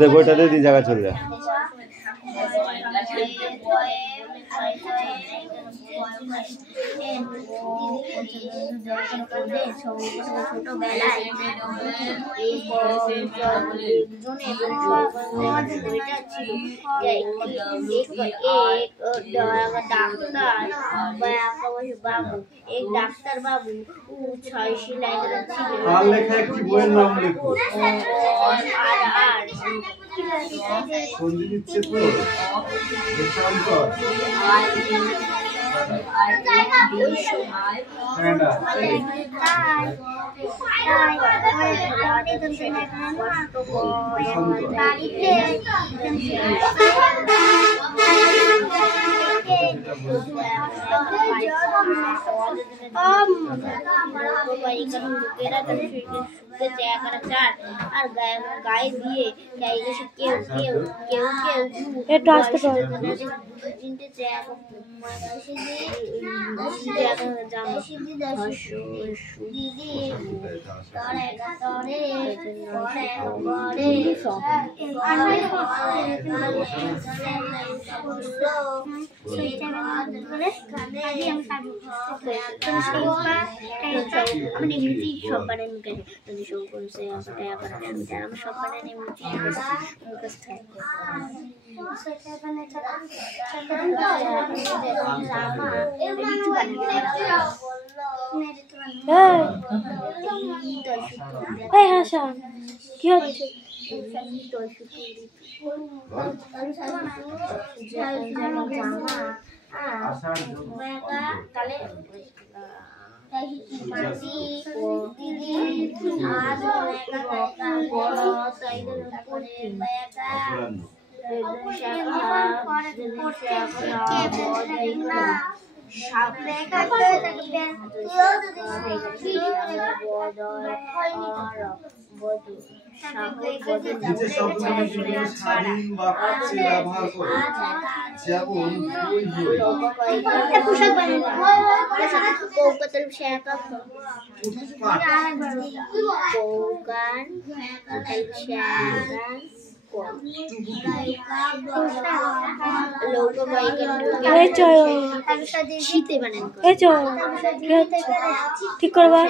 दे बेटा दे दी जगह चल जा एक डाक्टर बाबू 6 लाइन गाय दिए ठीक करवा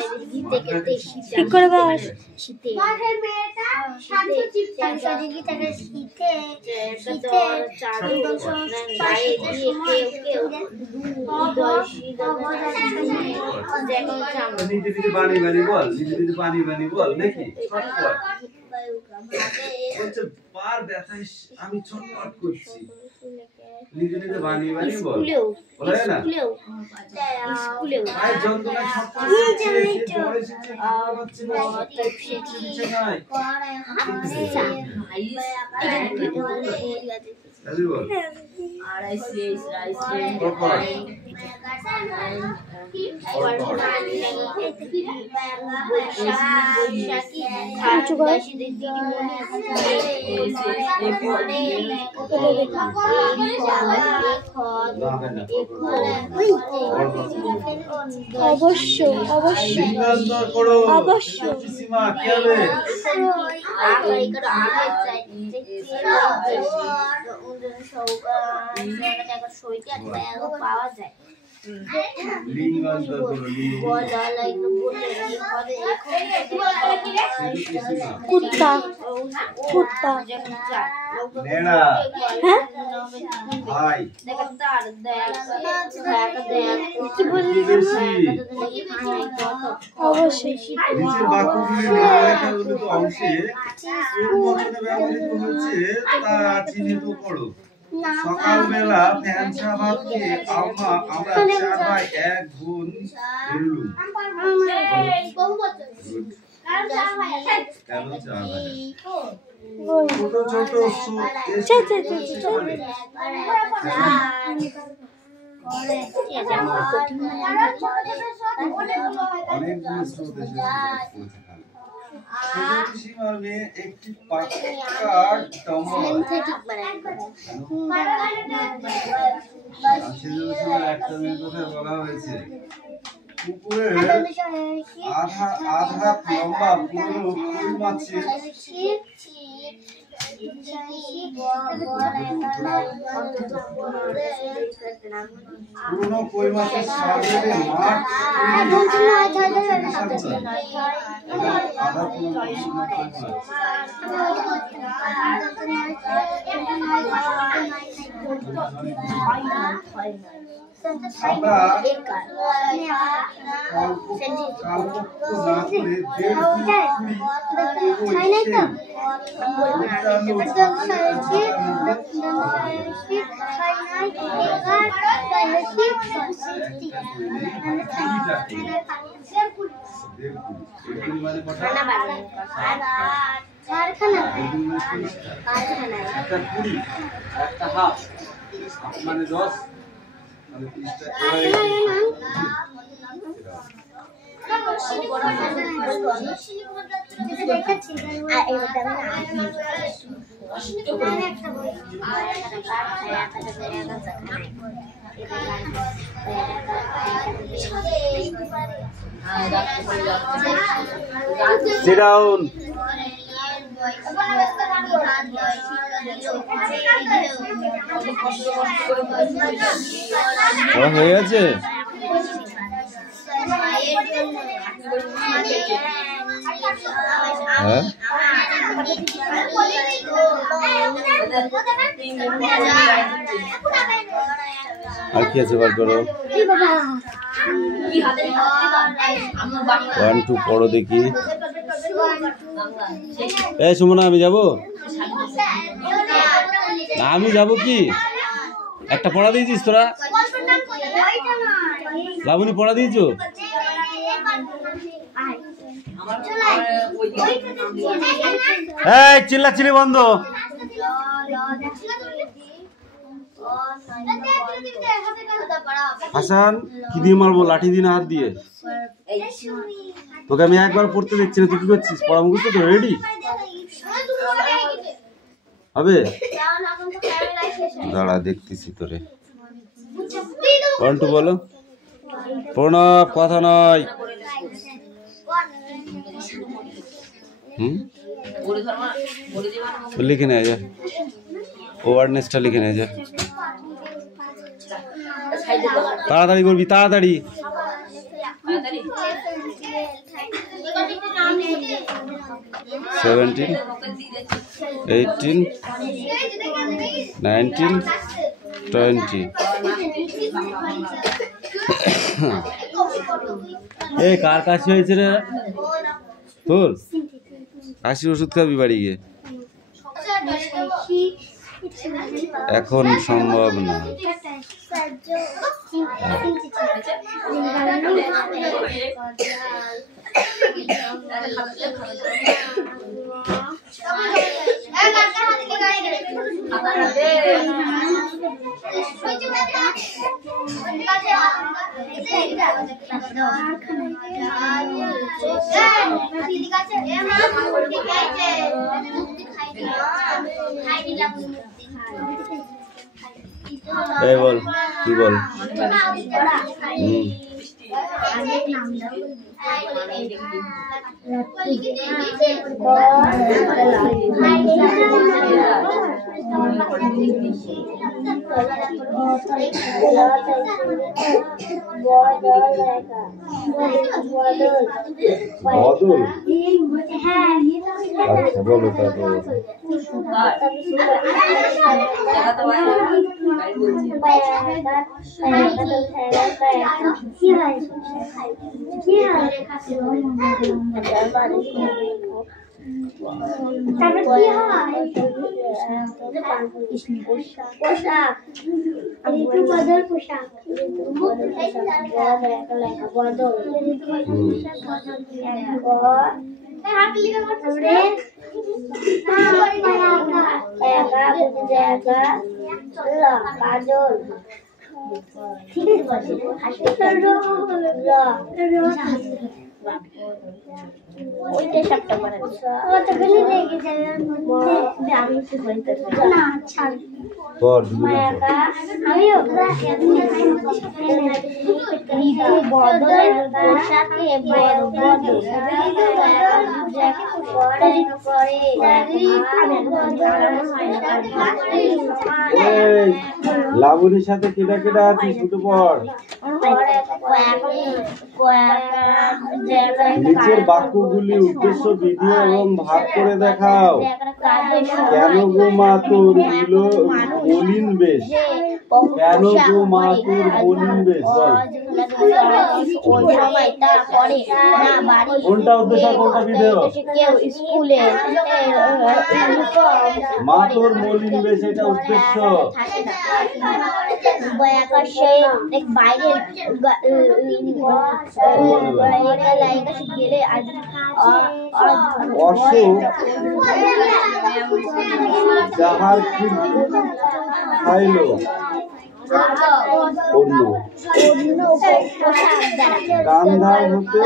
পার ব্যথায় আমি ছটফট করছি নিজে নিজে বানিয়ে বানিয়ে বল বলে না স্কুলে আই যন্ত্রণা ছটফট করছে জোরে শিখছে পাচ্ছে না শিখছে নাই আরে বল আড়াইশে পাওয়া যায় कुत्ता कुत्ता भाई সকাল বেলা ফ্যান সাবাত খেয়ে আমরা 4 ভাই 1 বোন বেরুলুম ছোট ছোট একটি একটা মেয়ের কথা বলা হয়েছে পুকুরের আধা লম্বা পুরো কই মাছের পুরনো কই মাছের সাগরে মাছ আমরা মানে 10 মানে 30টা Sit down. হয়ে আছে হ্যাঁ আর কি আছে বার করো 1 2 পড়ো দেখি এই সুমনা আমি যাব না আমি যাব কি একটা পড়া দিয়েছিস তোরা লাবণী পড়া দিয়েছো এই চিল্লাচিল্লি বন্ধ হাসান কি দিয়ে মারবো লাঠি দিয়ে না হাত দিয়ে তোকে আমি একবার পড়তে দেখছি না তুই কি করছিস পড়া মুখস্থ তো রেডি হবে দাঁড়া দেখতেছি তোরে 1 2 বলো প্রণব কথা নয় লিখে নেয় যা ওয়ার্ডনেসটা লিখে নেয় যা তাড়াতাড়ি করবি তাড়াতাড়ি 17 18 19 20 এই কার কাশি হয়েছে রে তোর কাশি ওষুধ খাবি বাড়ি গিয়ে এখন সম্ভব না এই বল কি বল বদল আচ্ছা বলো তারপর ওইটা সবটা করে লাবণীর সাথে কেটা কেটা আছিস শুধু পর নিচের বাক্যগুলি উদ্দেশ্য ভিডিও এবং ভাগ করে দেখাও। কেন গো মা তোর মলিন বেশ, কেন গো মা তোর মলিন বেশ বল। কোনটা উদ্দেশ্য কোনটা ভিডিও? মা তোর মলিন বেশ এটা উদ্দেশ্য। অশোক যাহার খাইল গান্ধার হতে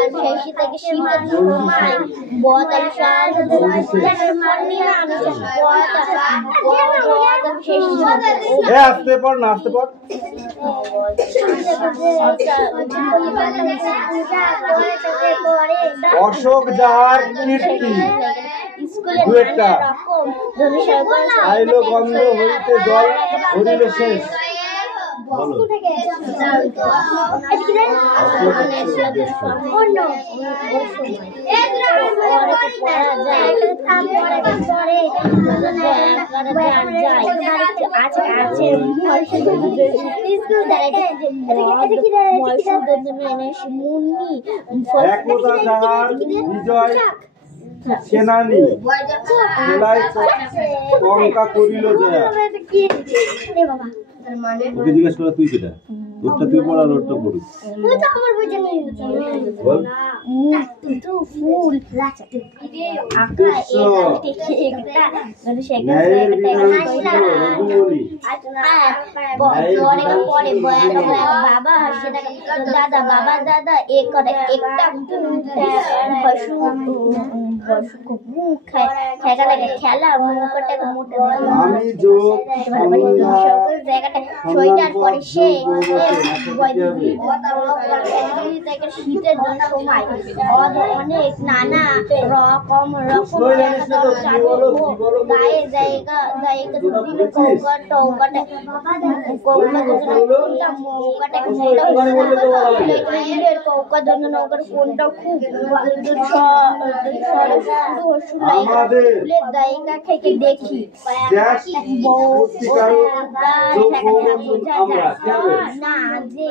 আসতে পর না আসতে পর অশোক যাহার কীর্তি দুয়েরটা খাইল গন্ধ হইতে জল হরিলে শেষ। বলো বিজয় সেনানি কঙ্কা করিল জয়া। ওকে জিজ্ঞেস করা তুই কেটা তোরটা তুই পড় আর ওরটা পড়ি বাবা দাদা বাবা দাদা একটা খেলা আমি যোগ সোয়েটার পরে সে শীতের সময় অনেক নানা রকম গায়ে জায়গা কোনটা খুব জায়গা থেকে দেখি না যে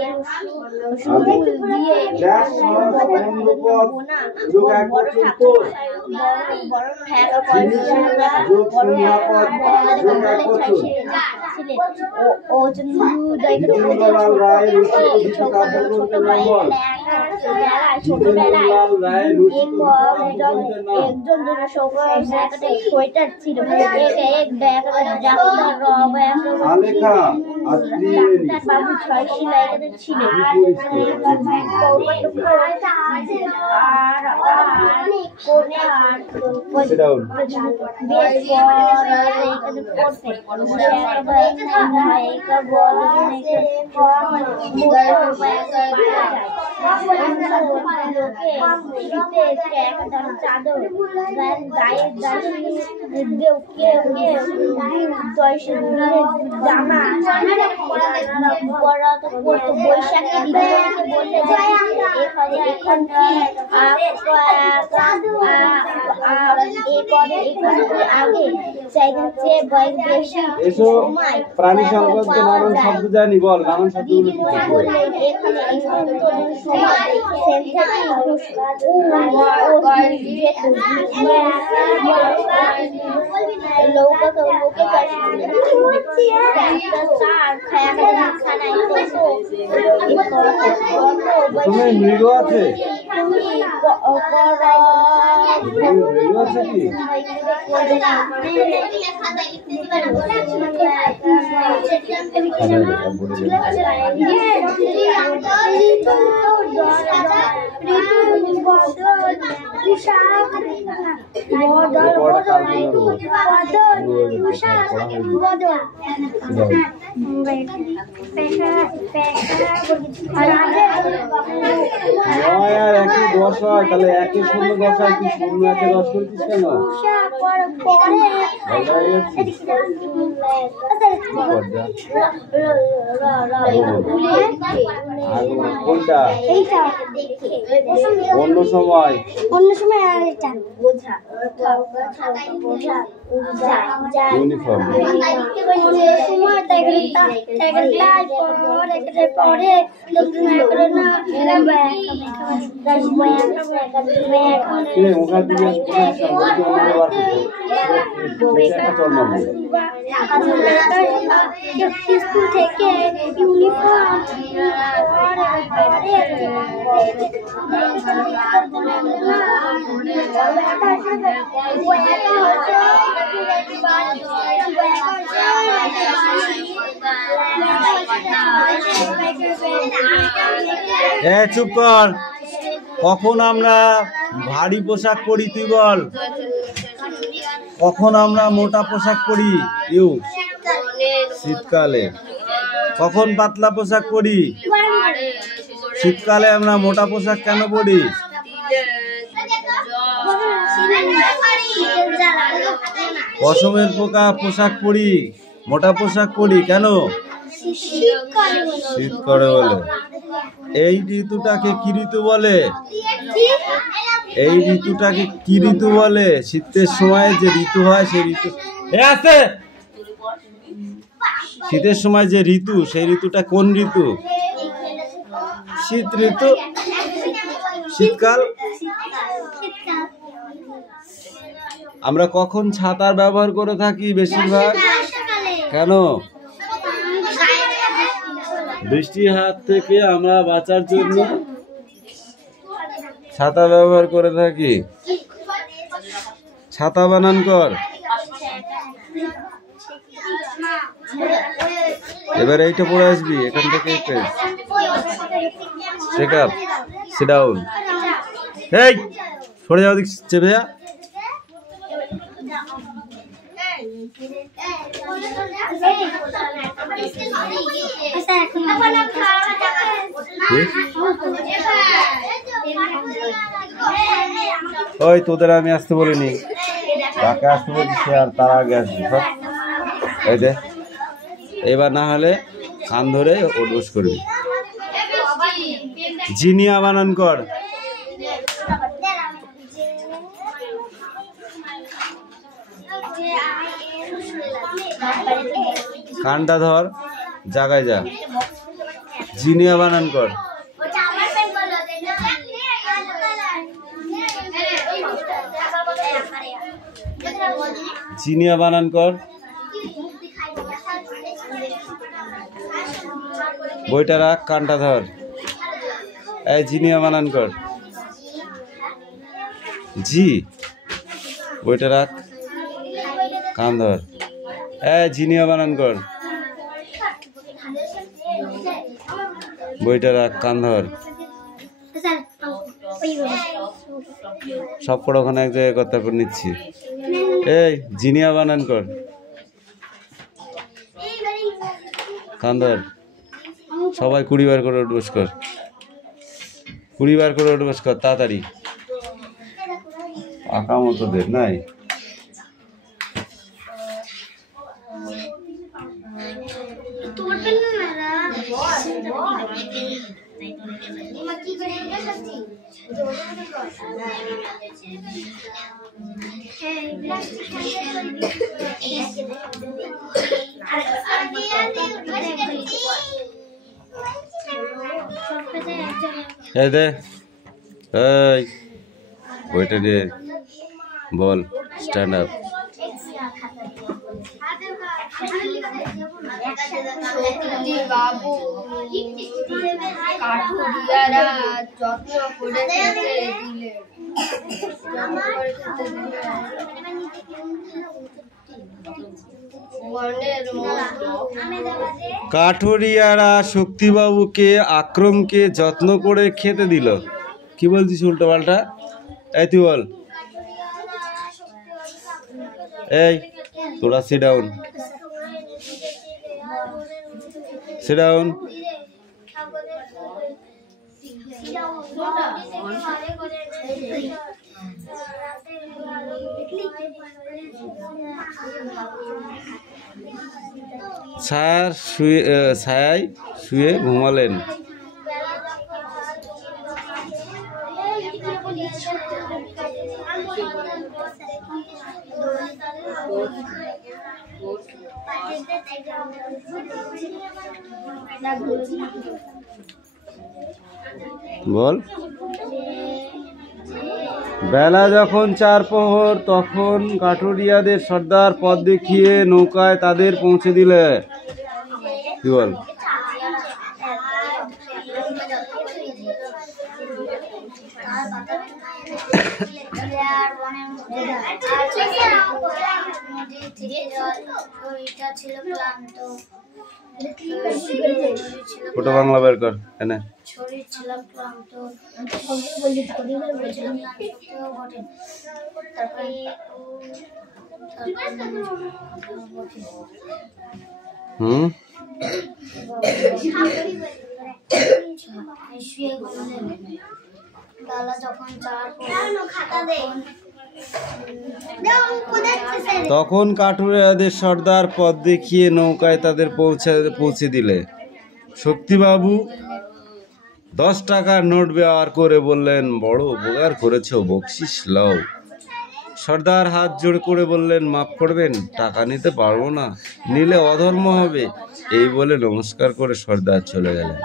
সোয়েটার ছিল বাবু ছয় সেলাই ছিল চাদর জামা বৈশাখী দিদিকে বললে এখন আগে প্রাণী সংক্রান্ত নানান শব্দ জানি বল নানান শব্দগুলো তুমি মৃগ আছে আর একই 10 হয়, তাহলে 1 এ 0 10 হয়, কি 0 1 এ 10 করছিস কেন? কোনটা অন্য সময় ইউনিফর্ম স্কুল থেকে ইউনিফর্ম চুপ কর। কখন আমরা ভারী পোশাক পরি তুই বল? কখন আমরা মোটা পোশাক পরি? শীতকালে। কখন পাতলা পোশাক পরি? শীতকালে আমরা মোটা পোশাক কেন পরি? পশমের পোকা পোশাক পরি, মোটা পোশাক পরি কেন? শীত করে বলে। এই ঋতুটাকে কি ঋতু বলে? এই ঋতুটাকে কি ঋতু বলে? শীতের সময় যে ঋতু হয় সেই ঋতু আছে। শীতের সময় যে ঋতু সেই ঋতুটা কোন ঋতু? শীত ঋতু। শীতকাল। আমরা কখন ছাতার ব্যবহার করে থাকি বেশিরভাগ? কেন? বৃষ্টির হাত থেকে আমরা বাঁচার জন্য ছাতা ব্যবহার করে থাকি। ছাতা বানান কর। এবার এইটা পড়ে আসবি এখান থেকে। Check up, sit down. এই সরে যাও দিক চেপে যা। ওই তোদের আমি আসতে বলিনি, তাকে আসতে বলছি আর তার আগে আসবি। এই দে, এবার না হলে কান ধরে উঠবোস করবি। জিনিয়া বানান কর। কানটা ধর, জায়গায় যা। জিনিয়া বানান কর। জিনিয়া বানান কর। বইটা রাখ, কানটা ধর। এই জিনিয়া বানান কর। জি, বইটা রাখ, কান ধর। এই জিনিয়া বানান কর। বইটা রাখ, কান ধর। সব করে ওখানে এক জায়গায় কথা করে নিচ্ছি। এই জিনিয়া বানান কর। কান ধর। সবাই 20 বার করে উঠবোস কর। 20 বার করে উঠবোস কর, তাড়াতাড়ি। আঁকা মতো দের নাই। এই দে, এই বইটা দে, বল স্ট্যান্ড আপ। শক্তি বাবু কাঠুরিয়ারা যত্ন করে খেতে দিলেন। কাঠুরিয়ারা শক্তিবাবুকে আক্রমকে যত্ন করে খেতে দিল। কি বলছিস উল্টো পাল্টা? এই তুই বল। এই তোরা sit down, sit down. Sir ছায়ায় শুয়ে ঘুমালেন। বল। বেলা যখন 4 প্রহর তখন কাঠুরিয়াদের সর্দার পথ দেখিয়ে নৌকায় তাদের পৌঁছে দিলে। কি বল? ওটা বাংলা বের কর। এনে শরীর ছিল ক্লান্ত, তখন কাঠুরিয়াদের সর্দার পথ দেখিয়ে নৌকায় তাদের পৌঁছে দিলে। শক্তিবাবু 10 টাকার নোট ব্যবহার করে বললেন, বড় উপকার করেছো, বকশিস লও। সর্দার হাত জোড় করে বললেন, মাফ করবেন, টাকা নিতে পারবো না, নিলে অধর্ম হবে। এই বলে নমস্কার করে সর্দার চলে গেলেন।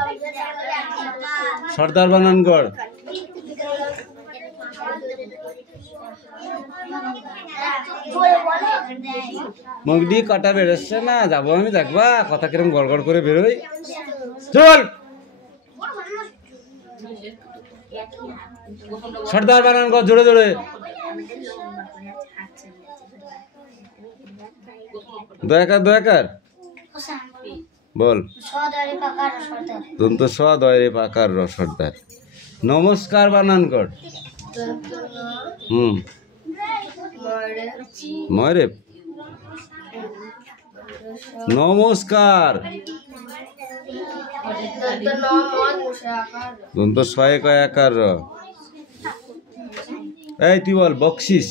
সর্দার বানান কর। মুখ দিয়ে কাটা বেরোচ্ছে না, যাবো আমি, দেখবা কথা কিরম গড়গড় করে বেরোই। চল। সর্দার বানান কর জোরে জোরে। দয়াকার বল। দন্ত স দয়রে পাকার র সর্দার। নমস্কার বানান কর। ময়রে নমস্কার। দন্ত ছয় কয় আকার র। এই তুই বল বকশিস।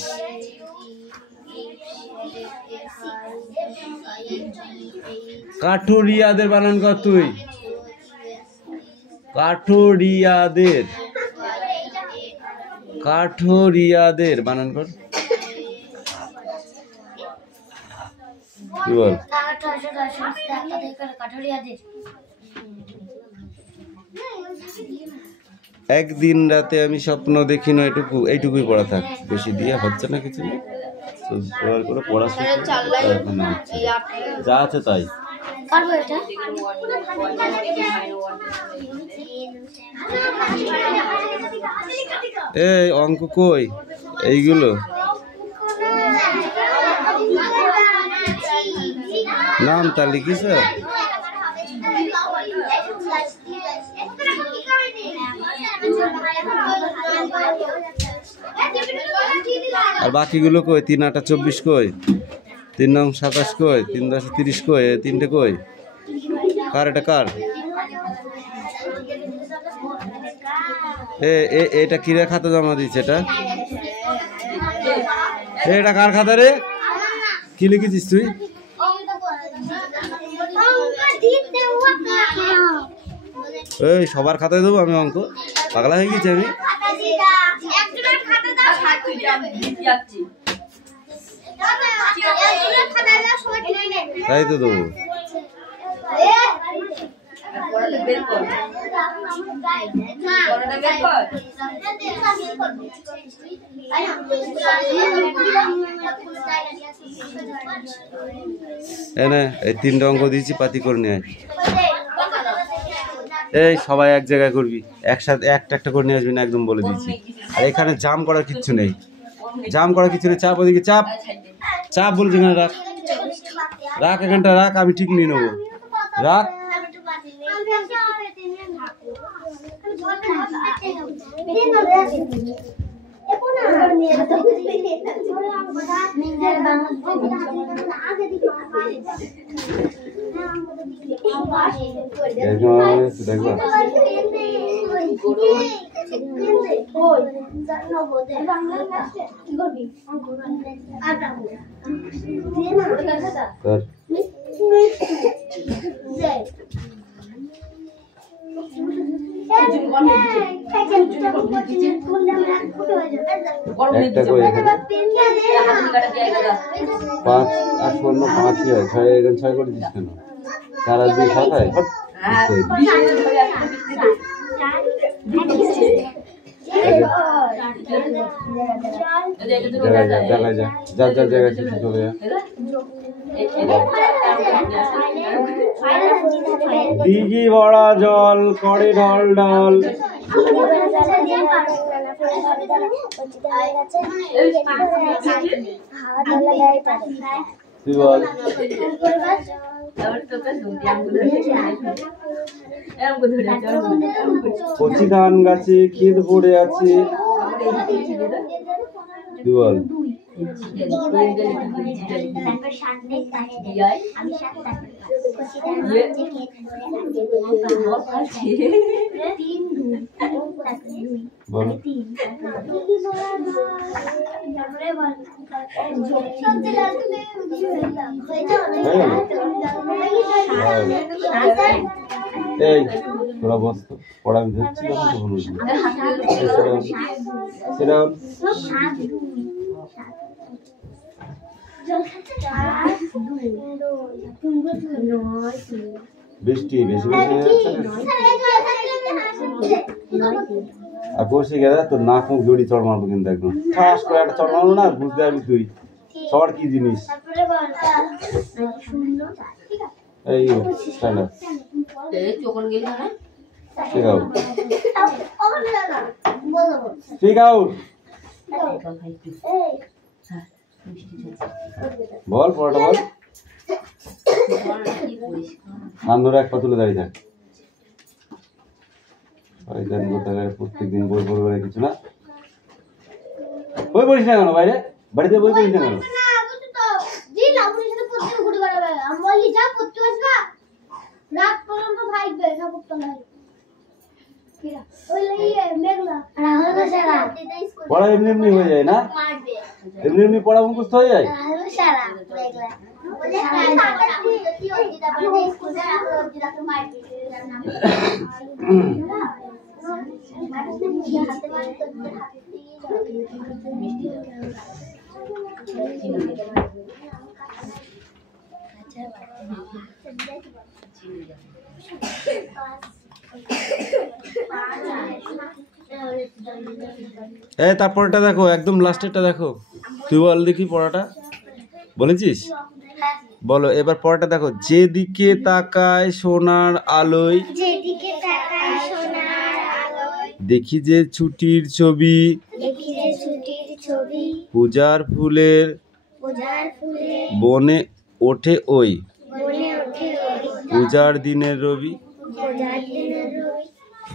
কাঠুরিয়াদের বানান কর তুই। কাঠুরিয়াদের বানান কর। কি বল? একদিন রাতে আমি স্বপ্ন দেখি না, এইটুকুই পড়া থাক, বেশি দিয়ে হচ্ছে না কিছু না। পড়াশোনা যা আছে তাই। এই অঙ্ক কই? এইগুলো নাম তা লিখিস? আর বাকিগুলো কই? 3 8 24 কই? 3 9 27 কই? 3 10 30 কই? তিনটে কই? কার এটা কার? এটা কিরে খাতা জমা দিচ্ছে? এটা কার খাতা রে? কি লিখেছিস তুই? এই সবার খাতায় দেবো আমি অঙ্ক? পাগলা হয়ে গেছি আমি? তাই তো দেবো। এনে এই 3টা অঙ্ক দিয়েছি, পাতি করে নিয়ে আয়। এই সবাই এক জায়গায় করবি, একসাথে একটা একটা করে নিয়ে আসবি না, একদম বলে দিচ্ছি। আর এখানে জাম করার কিচ্ছু নেই, জাম করার কিছু নেই। চাপ ওদিকে, চাপ চাপ বলছি, এখানে রাখ রাখ, এখানটা রাখ, আমি ঠিক নিয়ে নেবো, রাখ। একটা করে 5 আর 5ই হয়, 6 করে দিস কেন? 4 আর 2 7 হয়। জায়গায় চলে যা। দিঘি ভরা জল করে ঢল ঢল। তুই বল। কচি ধান গাছে ক্ষেত পড়ে আছে। তুই বল। এই তোরা বস, পড়া আমি ধরছি সেরকম। বৃষ্টি বেশি আর বসে গেলে তোর নাক মুখ জড়ি চড় মারবো কিন্তু একদম ঠাস করে একটা চড় মারবো না, বুঝতে পারবি তুই সবার কি জিনিস। এই স্ট্যান্ড আপ, স্পিক আউট, বল পড়াটা বল। নাম ধরে এক পা তুলে দাঁড়িয়ে থাক। প্রত্যেকদিন বই পড়বে কিছু না, বই পড়িস না কেন? বাইরে বাড়িতে বই পড়িস না কেন? পড়া এমনি এমনি হয়ে যায় না? এমনি এমনি পড়া মুখস্থ হয়ে যায়। এই তারপরটা দেখো, একদম লাস্টেরটা দেখো। তুই বল দেখি পড়াটা বলেছিস, বলো এবার পড়াটা দেখো। যেদিকে তাকায় সোনার আলোয়, দেখি যে ছুটির ছবি, পূজার ফুলের বনে ওঠে ওই, পূজার দিনের রবি।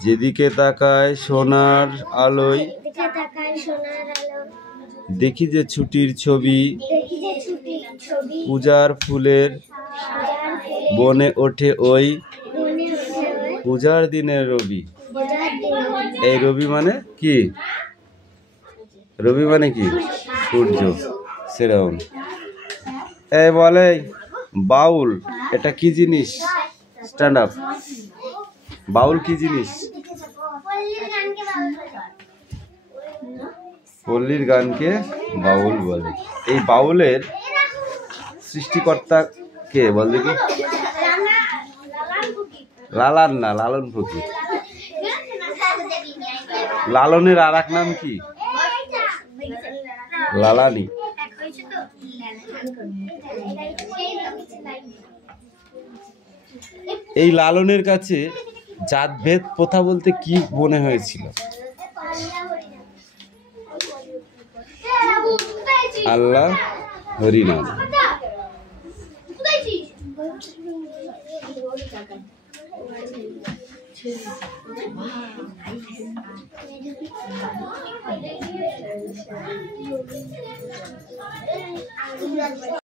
যেদিকে তাকায় সোনার আলোয়, দেখি যে ছুটির ছবি, পূজার ফুলের বনে ওঠে ওই, পূজার দিনের রবি। এই রবি মানে কি? রবি মানে কি? সূর্য। সেরকম। এই বলে বাউল এটা কি জিনিস? Stand up. বাউল কি জিনিস? পল্লীর গানকে বাউল বলে। এই বাউলের সৃষ্টিকর্তা কে বল দেখি? লালান না, লালন ফকির। লালনের আর এক নাম কি? লালানি। এই লালনের কাছে জাতভেদ প্রথা বলতে কি মনে হয়েছিল? আল্লাহ হরিনাম।